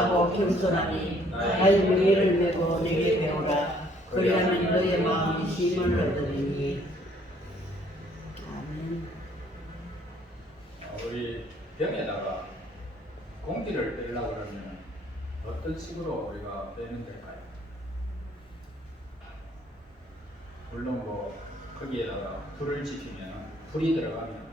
겸손하고 겸손하니 나의 무게를 메고 내게 배우라. 그리하면 너의 마음이 힘을 얻으리니. 아멘. 우리 병에다가 공기를 빼려고 그러면 어떤 식으로 우리가 빼면 될까요? 물론 뭐 거기에다가 불을 지피면 불이 들어가면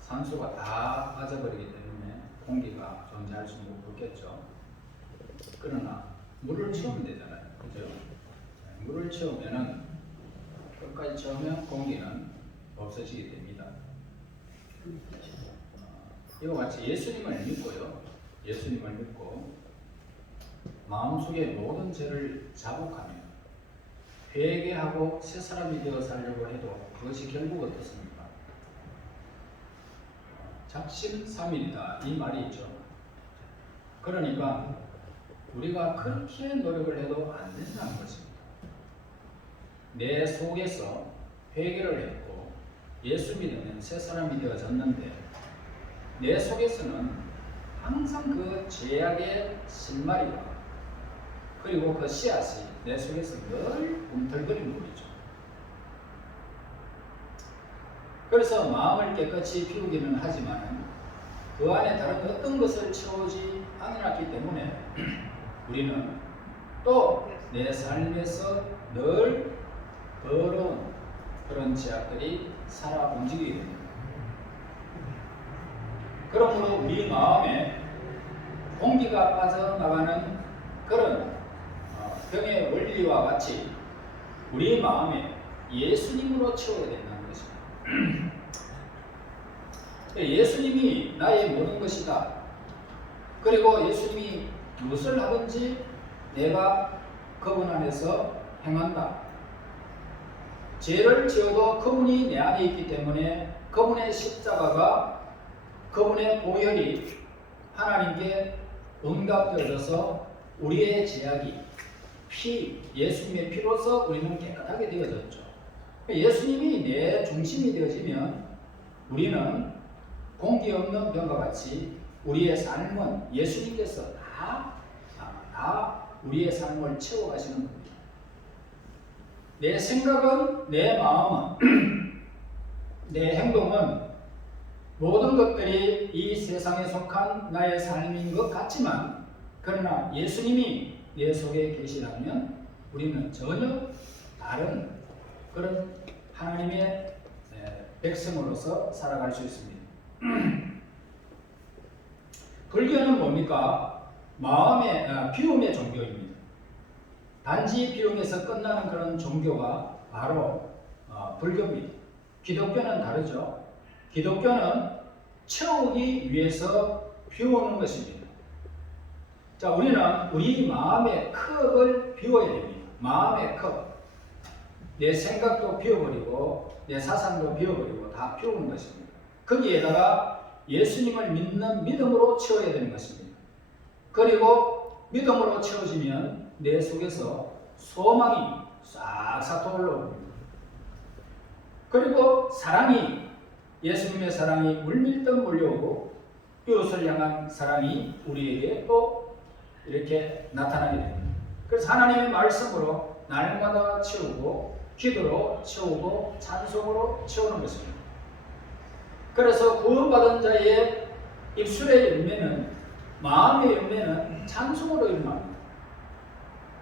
산소가 다 빠져버리기 때문에 공기가 존재할 수 없겠죠. 그러나 물을 채우면 되잖아요. 그죠? 물을 채우면은 끝까지 채우면 공기는 없어지게 됩니다. 이와 같이 예수님을 믿고요. 예수님을 믿고 마음속에 모든 죄를 자복하며 회개하고 새 사람이 되어 살려고 해도 그것이 결국 어떻습니까? 작심삼일이다 이 말이 있죠. 그러니까 우리가 그렇게 노력을 해도 안 된다는 것입니다. 내 속에서 회개를 했고 예수 믿으면 새 사람이 되어졌는데 내 속에서는 항상 그 죄악의 신말이와 그리고 그 씨앗이 내 속에서 늘 꿈틀거리는 거죠. 그래서 마음을 깨끗이 비우기는 하지만 그 안에 다른 어떤 것을 채우지 않았기 때문에 우리는 또 내 삶에서 늘 더러운 그런 죄악들이 살아 움직이게 됩니다. 그러므로 우리 마음에 공기가 빠져나가는 그런 병의 원리와 같이 우리 마음에 예수님으로 채워야 된다는 것입니다. 예수님이 나의 모든 것이다. 그리고 예수님이 무엇을 하든지 내가 그분 안에서 행한다. 죄를 지어도 그분이 내 안에 있기 때문에 그분의 십자가가 그분의 보혈이 하나님께 응답되어져서 우리의 죄악이 예수님의 피로서 우리는 깨끗하게 되어졌죠. 예수님이 내 중심이 되어지면 우리는 공기 없는 병과 같이 우리의 삶은 예수님께서 다 우리의 삶을 채워가시는 겁니다. 내 생각은, 내 마음은, 내 행동은 모든 것들이 이 세상에 속한 나의 삶인 것 같지만 그러나 예수님이 내 속에 계시라면 우리는 전혀 다른 그런 하나님의 백성으로서 살아갈 수 있습니다. 불교는 뭡니까? 마음의 비움의 종교입니다. 단지 비움에서 끝나는 그런 종교가 바로 불교입니다. 기독교는 다르죠. 기독교는 채우기 위해서 비우는 것입니다. 자, 우리는 우리 마음의 컵을 비워야 됩니다. 마음의 컵. 내 생각도 비워버리고 내 사상도 비워버리고 다 비우는 것입니다. 거기에다가 예수님을 믿는 믿음으로 채워야 되는 것입니다. 그리고 믿음으로 채워지면 내 속에서 소망이 싹싹 올라옵니다. 그리고 사랑이, 예수님의 사랑이 물밀듯 몰려오고 이웃을 향한 사랑이 우리에게 또 이렇게 나타나게 됩니다. 그래서 하나님의 말씀으로 날마다 채우고 기도로 채우고 찬송으로 채우는 것입니다. 그래서 구원받은 자의 입술의 열매는, 마음의 열매는 찬송으로 일어납니다.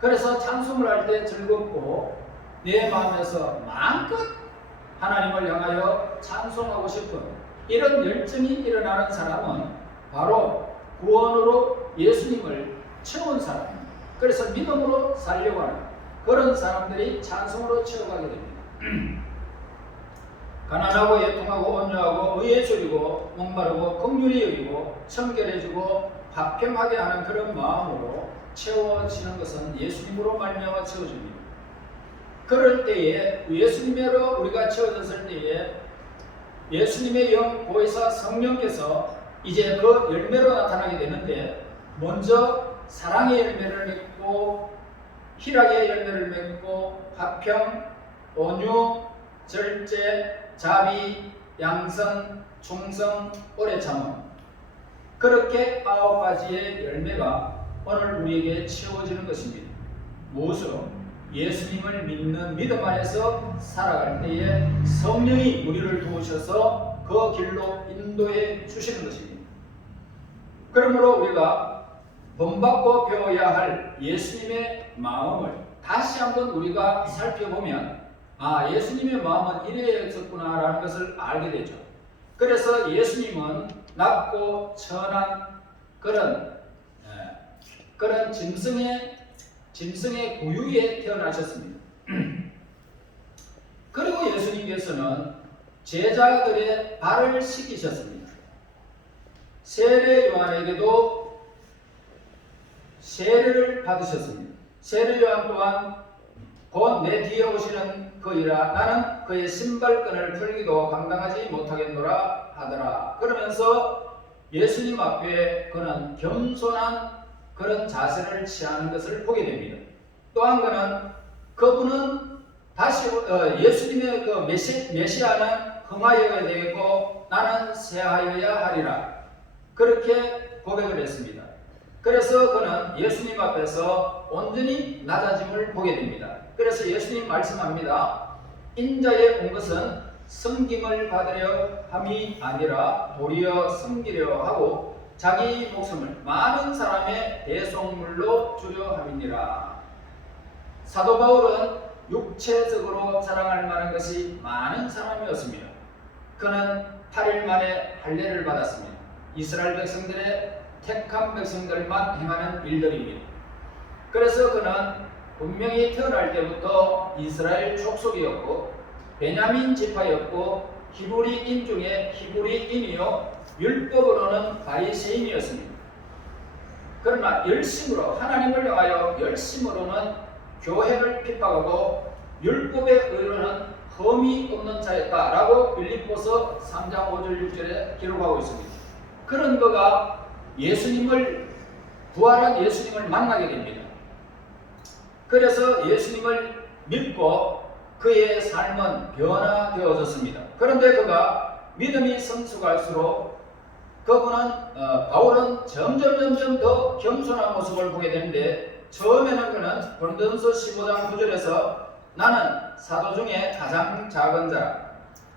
그래서 찬송을 할 때 즐겁고 내 마음에서 마음껏 하나님을 향하여 찬송하고 싶은 이런 열정이 일어나는 사람은 바로 구원으로 예수님을 채운 사람입니다. 그래서 믿음으로 살려고 하는 그런 사람들이 찬송으로 채워가게 됩니다. 가난하고 애통하고 온유하고 의에 줄이고 목마르고 긍휼히 여기고 청결해지고 화평하게 하는 그런 마음으로 채워지는 것은 예수님으로 말미암아 채워집니다. 그럴 때에 예수님으로 우리가 채워졌을 때에 예수님의 영 보혜사 성령께서 이제 그 열매로 나타나게 되는데 먼저 사랑의 열매를 맺고 희락의 열매를 맺고 화평, 온유, 절제, 자비, 양선, 충성, 오래 참음. 그렇게 9가지의 열매가 오늘 우리에게 채워지는 것입니다. 무엇으로? 예수님을 믿는 믿음 안에서 살아갈 때에 성령이 우리를 도우셔서 그 길로 인도해 주시는 것입니다. 그러므로 우리가 본받고 배워야 할 예수님의 마음을 다시 한번 우리가 살펴보면 예수님의 마음은 이래였었구나라는 것을 알게 되죠. 그래서 예수님은 낮고 천한 그런 짐승의 구유에 태어나셨습니다. 그리고 예수님께서는 제자들의 발을 씻기셨습니다. 세례 요한에게도 세례를 받으셨습니다. 세례 요한 또한 곧 내 뒤에 오시는 그이라 나는 그의 신발끈을 풀기도 감당하지 못하겠노라 하더라. 그러면서 예수님 앞에 그는 겸손한 그런 자세를 취하는 것을 보게 됩니다. 또 한 거는 그분은 다시 예수님의 그 메시아는 흥하여야 되겠고 나는 쇠하여야 하리라 그렇게 고백을 했습니다. 그래서 그는 예수님 앞에서 온전히 낮아짐을 보게 됩니다. 그래서 예수님 말씀합니다. 인자에 온 것은 섬김을 받으려 함이 아니라 도리어 섬기려 하고 자기 목숨을 많은 사람의 대속물로 주려 함이니라. 사도 바울은 육체적으로 자랑할 만한 것이 많은 사람이었습니다. 그는 8일 만에 할례를 받았습니다. 이스라엘 백성들의 택한 백성들만 행하는 일들입니다. 그래서 그는 분명히 태어날 때부터 이스라엘 족속이었고 베냐민 지파였고 히브리인 중에 히브리인이요 율법으로는 바리새인이었습니다. 그러나 열심으로 하나님을 향하여 열심으로는 교회를 핍박하고 율법의 의로는 흠이 없는 자였다라고 빌립보서 3장 5절 6절에 기록하고 있습니다. 그런 그가 부활한 예수님을 만나게 됩니다. 그래서 예수님을 믿고 그의 삶은 변화되어졌습니다. 그런데 그가 믿음이 성숙할수록 바울은 점점 더 겸손한 모습을 보게 되는데 처음에는 그는 고린도전서 15장 9절에서 나는 사도 중에 가장 작은 자라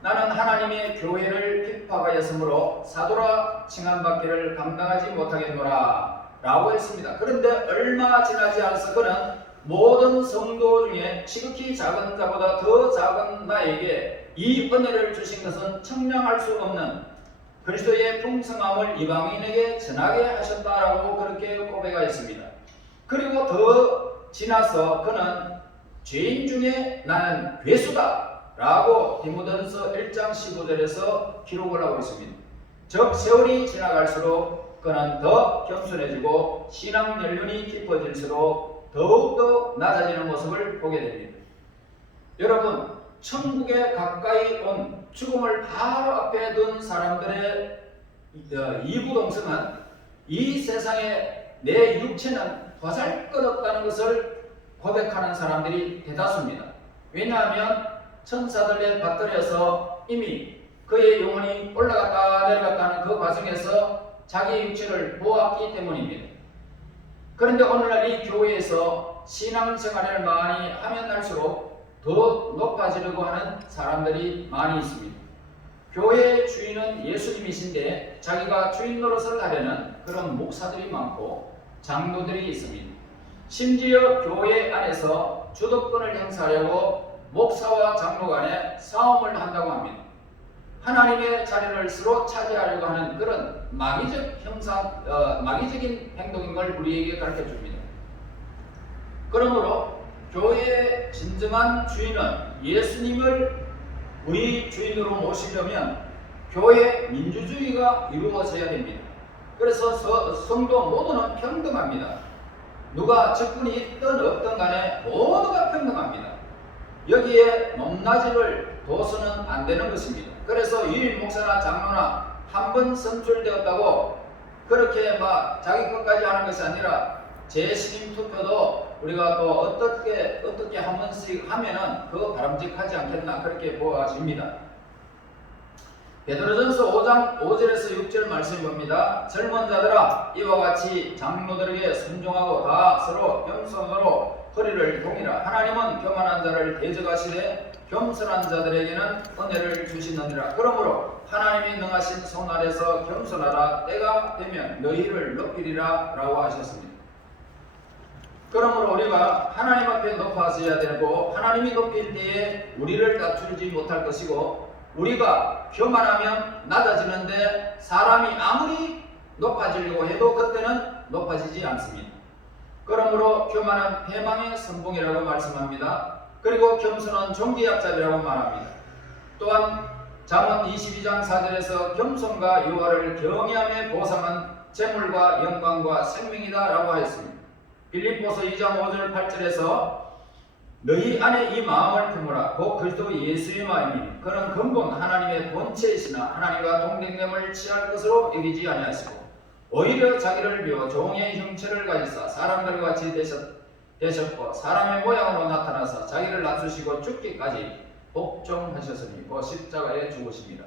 나는 하나님의 교회를 핍박하였으므로 사도라 칭함받기를 감당하지 못하겠노라 라고 했습니다. 그런데 얼마 지나지 않아서 그는 모든 성도 중에 지극히 작은 자보다 더 작은 나에게 이 은혜를 주신 것은 청량할 수 없는 그리스도의 풍성함을 이방인에게 전하게 하셨다라고 그렇게 고백하였습니다. 그리고 더 지나서 그는 죄인 중에 나는 괴수다 라고 디모데전서 1장 15절에서 기록을 하고 있습니다. 즉 세월이 지나갈수록 그는 더 겸손해지고 신앙 연륜이 깊어질수록 더욱더 낮아지는 모습을 보게 됩니다. 여러분, 천국에 가까이 온 죽음을 바로 앞에 둔 사람들의 이구동성은 이 세상에 내 육체는 보잘것없다는 것을 고백하는 사람들이 대다수입니다. 왜냐하면 천사들의 밭들에서 이미 그의 영혼이 올라갔다 내려갔다는 그 과정에서 자기 육체를 보았기 때문입니다. 그런데 오늘날 이 교회에서 신앙생활을 많이 하면 할수록 더 높아지려고 하는 사람들이 많이 있습니다. 교회의 주인은 예수님이신데 자기가 주인 노릇을 하려는 그런 목사들이 많고 장로들이 있습니다. 심지어 교회 안에서 주도권을 행사하려고 목사와 장로 간에 싸움을 한다고 합니다. 하나님의 자리를 스스로 차지하려고 하는 그런 마귀적인 행동인 걸 우리에게 가르쳐 줍니다. 그러므로 교회의 진정한 주인은 예수님을 우리 주인으로 모시려면 교회 민주주의가 이루어져야 됩니다. 그래서 성도 모두는 평등합니다. 누가 직분이 있든 없든 간에 모두가 평등합니다. 여기에 높낮이를 둬서는 안 되는 것입니다. 그래서 유일 목사나 장로나 한 번 선출되었다고 그렇게 자기 것까지 하는 것이 아니라 재신임 투표도 우리가 또 어떻게 한 번씩 하면은 그거 바람직하지 않겠나 그렇게 보아집니다. 베드로전서 5장 5절에서 6절 말씀을 봅니다. 젊은 자들아, 이와 같이 장로들에게 순종하고 다 서로 겸손으로 허리를 동이라. 하나님은 교만한 자를 대적하시되 겸손한 자들에게는 은혜를 주시느니라. 그러므로 하나님이 능하신 손 아래서 겸손하라. 때가 되면 너희를 높이리라 라고 하셨습니다. 그러므로 우리가 하나님 앞에 높아져야 되고, 하나님이 높일 때에 우리를 낮추지 못할 것이고, 우리가 교만하면 낮아지는데 사람이 아무리 높아지려고 해도 그때는 높아지지 않습니다. 그러므로 교만은 패망의 선봉이라고 말씀합니다. 그리고 겸손은 종기의 앞잡이라고 말합니다. 또한 잠언 22장 4절에서 겸손과 유화를 경외함의 보상은 재물과 영광과 생명이다 라고 하였습니다. 빌립보서 2장 5절 8절에서 너희 안에 이 마음을 품으라. 곧 그리스도 예수의 마음이니 그는 근본 하나님의 본체이시나 하나님과 동등됨을 취할 것으로 여기지 아니하시고 오히려 자기를 비워 종의 형체를 가지사 사람들과 같이 되셨고 사람의 모양으로 나타나서 자기를 낮추시고 죽기까지 복종하셨으니 그 십자가에 죽으십니다.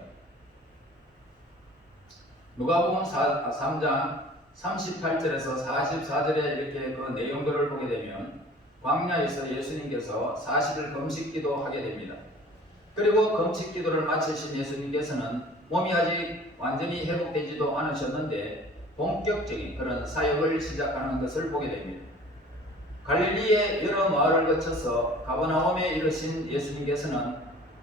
누가복음 3장 38절에서 44절에 이렇게 그 내용들을 보게 되면 광야에서 예수님께서 40일 금식기도 하게 됩니다. 그리고 금식기도를 마치신 예수님께서는 몸이 아직 완전히 회복되지도 않으셨는데 본격적인 그런 사역을 시작하는 것을 보게 됩니다. 갈릴리의 여러 마을을 거쳐서 가버나움에 이르신 예수님께서는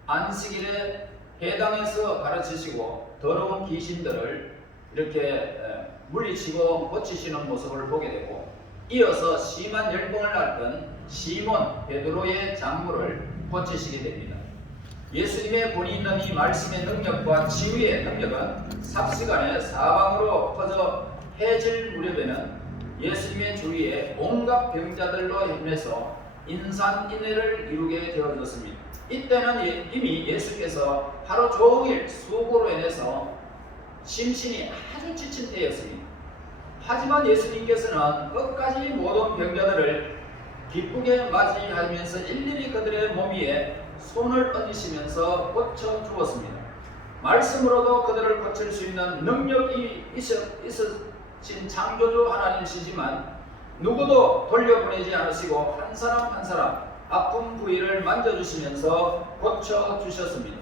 안식일에 회당에서 가르치시고 더러운 귀신들을 이렇게 물리치고 고치시는 모습을 보게 되고, 이어서 심한 열병을 앓던 시몬 베드로의 장모를 고치시게 됩니다. 예수님의 본이 있는 이 말씀의 능력과 치유의 능력은 삽시간에 사방으로 퍼져 해질 무렵에는 예수님의 주위에 온갖 병자들로 힘내서 인산인해를 이루게 되어졌습니다. 이때는 이미 예수께서 하루 종일 수고로 인해서 심신이 아주 지친 때였습니다. 하지만 예수님께서는 끝까지 모든 병자들을 기쁘게 맞이하면서 일일이 그들의 몸 위에 손을 얹으시면서 고쳐 주었습니다. 말씀으로도 그들을 고칠 수 있는 능력이 있으신 창조주 하나님이시지만 누구도 돌려보내지 않으시고 한 사람 한 사람 아픈 부위를 만져주시면서 고쳐주셨습니다.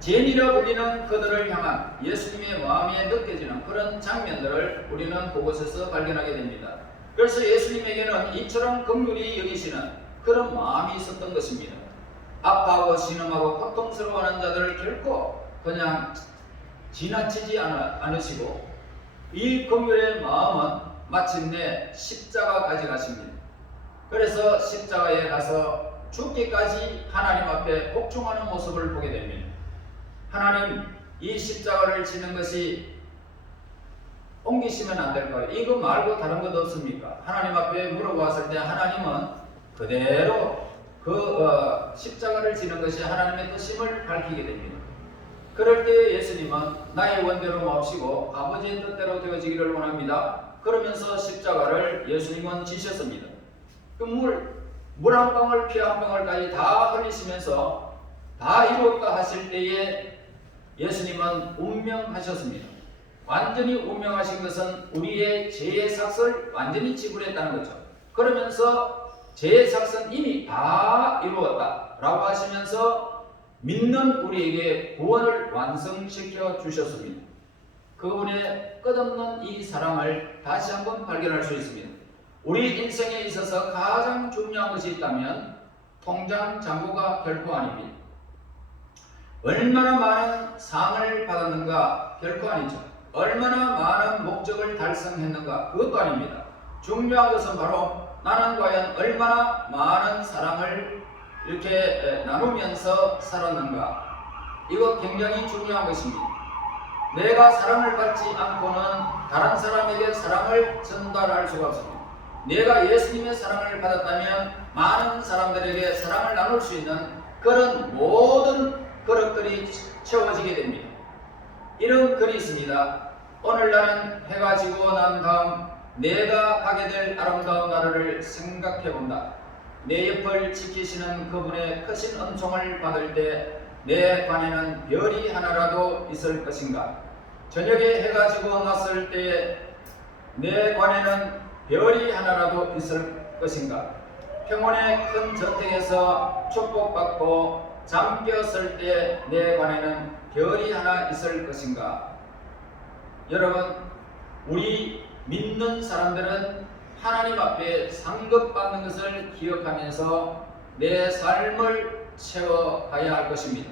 죄인이라 불리는 그들을 향한 예수님의 마음에 느껴지는 그런 장면들을 우리는 그곳에서 발견하게 됩니다. 그래서 예수님에게는 이처럼 긍휼히 여기시는 그런 마음이 있었던 것입니다. 아파하고 신음하고 고통스러워하는 자들을 결코 그냥 지나치지 않으시고 이 긍휼의 마음은 마침내 십자가까지 가십니다. 그래서 십자가에 가서 죽기까지 하나님 앞에 복종하는 모습을 보게 됩니다. 하나님, 이 십자가를 지는 것이 옮기시면 안 될까요? 이거 말고 다른 것 없습니까? 하나님 앞에 물어보았을 때 하나님은 그대로 그 십자가를 지는 것이 하나님의 뜻임을 밝히게 됩니다. 그럴 때 예수님은 나의 원대로 마옵시고 아버지의 뜻대로 되어지기를 원합니다. 그러면서 십자가를 예수님은 지셨습니다. 그 물 한 방울 피 한 방울까지 다 흘리시면서 다 이루었다 하실 때에 예수님은 운명하셨습니다. 완전히 운명하신 것은 우리의 죄의 삭을 완전히 지불했다는 거죠. 그러면서 죄의 삭은 이미 다 이루었다 라고 하시면서 믿는 우리에게 구원을 완성시켜 주셨습니다. 그분의 끝없는 이 사랑을 다시 한번 발견할 수 있습니다. 우리 인생에 있어서 가장 중요한 것이 있다면 통장 잔고가 결코 아닙니다. 얼마나 많은 상을 받았는가 결코 아니죠. 얼마나 많은 목적을 달성했는가 그것도 아닙니다. 중요한 것은 바로 나는 과연 얼마나 많은 사랑을 이렇게 나누면서 살았는가. 이거 굉장히 중요한 것입니다. 내가 사랑을 받지 않고는 다른 사람에게 사랑을 전달할 수가 없습니다. 내가 예수님의 사랑을 받았다면 많은 사람들에게 사랑을 나눌 수 있는 그런 모든 그릇들이 채워지게 됩니다. 이런 글이 있습니다. 오늘날은 해가 지고 난 다음 내가 가게 될 아름다운 나라를 생각해 본다. 내 옆을 지키시는 그분의 크신 은총을 받을 때 내 관에는 별이 하나라도 있을 것인가? 저녁에 해가 지고 났을 때에 내 관에는 별이 하나라도 있을 것인가? 평온의 큰 저택에서 축복받고 잠겼을 때 내 관에는 별이 하나 있을 것인가? 여러분, 우리 믿는 사람들은 하나님 앞에 상급받는 것을 기억하면서 내 삶을 채워가야 할 것입니다.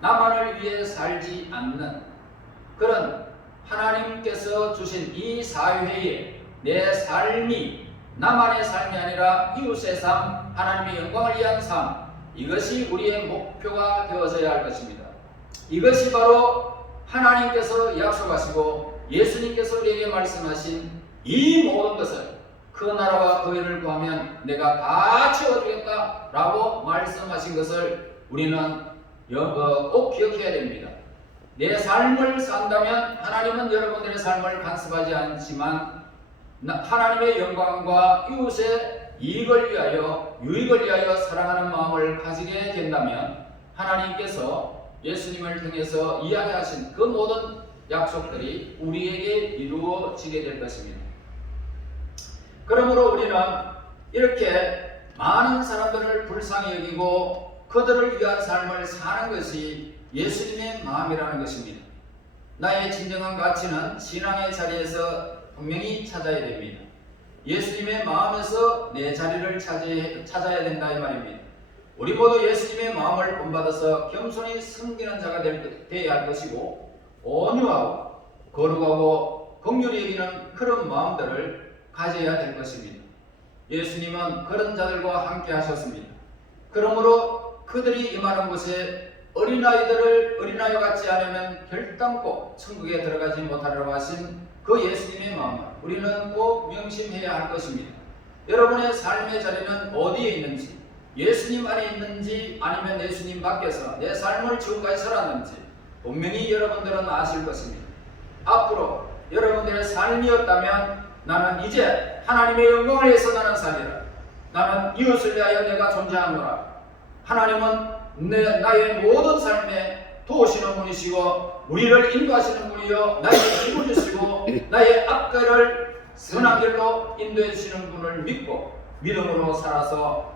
나만을 위해 살지 않는 그런 하나님께서 주신 이 사회에 내 삶이 나만의 삶이 아니라 이웃의 삶, 하나님의 영광을 위한 삶, 이것이 우리의 목표가 되어져야 할 것입니다. 이것이 바로 하나님께서 약속하시고 예수님께서 우리에게 말씀하신 이 모든 것을 그 나라와 그 일을 구하면 내가 다 채워주겠다 라고 말씀하신 것을 우리는 꼭 기억해야 됩니다. 내 삶을 산다면 하나님은 여러분들의 삶을 간섭하지 않지만 하나님의 영광과 이웃의 이익을 위하여 유익을 위하여 사랑하는 마음을 가지게 된다면 하나님께서 예수님을 통해서 이야기하신 그 모든 약속들이 우리에게 이루어지게 될 것입니다. 그러므로 우리는 이렇게 많은 사람들을 불쌍히 여기고 그들을 위한 삶을 사는 것이 예수님의 마음이라는 것입니다. 나의 진정한 가치는 신앙의 자리에서 분명히 찾아야 됩니다. 예수님의 마음에서 내 자리를 찾아야 된다 이 말입니다. 우리 모두 예수님의 마음을 본받아서 겸손히 섬기는 자가 되어야 할 것이고 온유하고 거룩하고 긍휼히 여기는 그런 마음들을 가져야 될 것입니다. 예수님은 그런 자들과 함께 하셨습니다. 그러므로 그들이 임하는 곳에 어린아이 같지 않으면 결단코 천국에 들어가지 못하리라고 하신 그 예수님의 마음을 우리는 꼭 명심해야 할 것입니다. 여러분의 삶의 자리는 어디에 있는지, 예수님 안에 있는지 아니면 예수님 밖에서 내 삶을 지금까지 살았는지 분명히 여러분들은 아실 것입니다. 앞으로 여러분들의 삶이었다면 나는 이제 하나님의 영광을 위해서 나는 살리라. 나는 이웃을 위하여 내가 존재하노라. 하나님은 나의 모든 삶에 도우시는 분이시고 우리를 인도하시는 분이요 나에게 힘을 주시고 나의 앞길을 선한 길로 인도해 주시는 분을 믿고 믿음으로 살아서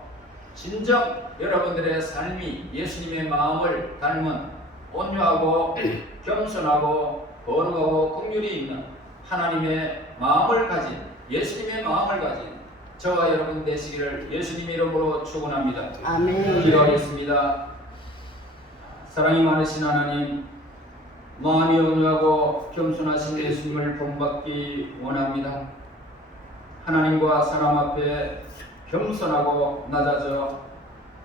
진정 여러분들의 삶이 예수님의 마음을 닮은 온유하고 겸손하고 거룩하고 긍휼이 있는 하나님의 마음을 가진 예수님의 마음을 가진 저와 여러분 되시기를 예수님의 이름으로 축원합니다. 아멘. 기도하겠습니다. 사랑이 많으신 하나님, 마음이 온유하고 겸손하신 예수님을 본받기 원합니다. 하나님과 사람 앞에 겸손하고 낮아져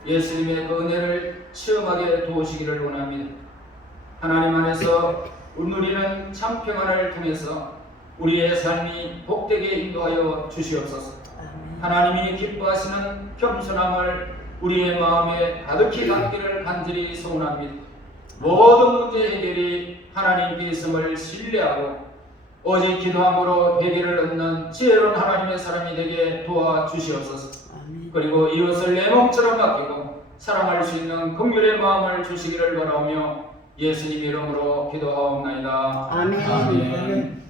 예수님의 그 은혜를 체험하게 도우시기를 원합니다. 하나님 안에서 누리는 참 평안을 통해서 우리의 삶이 복되게 인도하여 주시옵소서. 하나님이 기뻐하시는 겸손함을 우리의 마음에 가득히 담기를 간절히 소원합니다. 모든 문제 해결이 하나님께 있음을 신뢰하고 오직 기도함으로 해결을 얻는 지혜로운 하나님의 사람이 되게 도와주시옵소서. 그리고 이웃을 내 몸처럼 아끼고 사랑할 수 있는 긍휼의 마음을 주시기를 바라오며 예수님 이름으로 기도하옵나이다. 아멘. 아멘.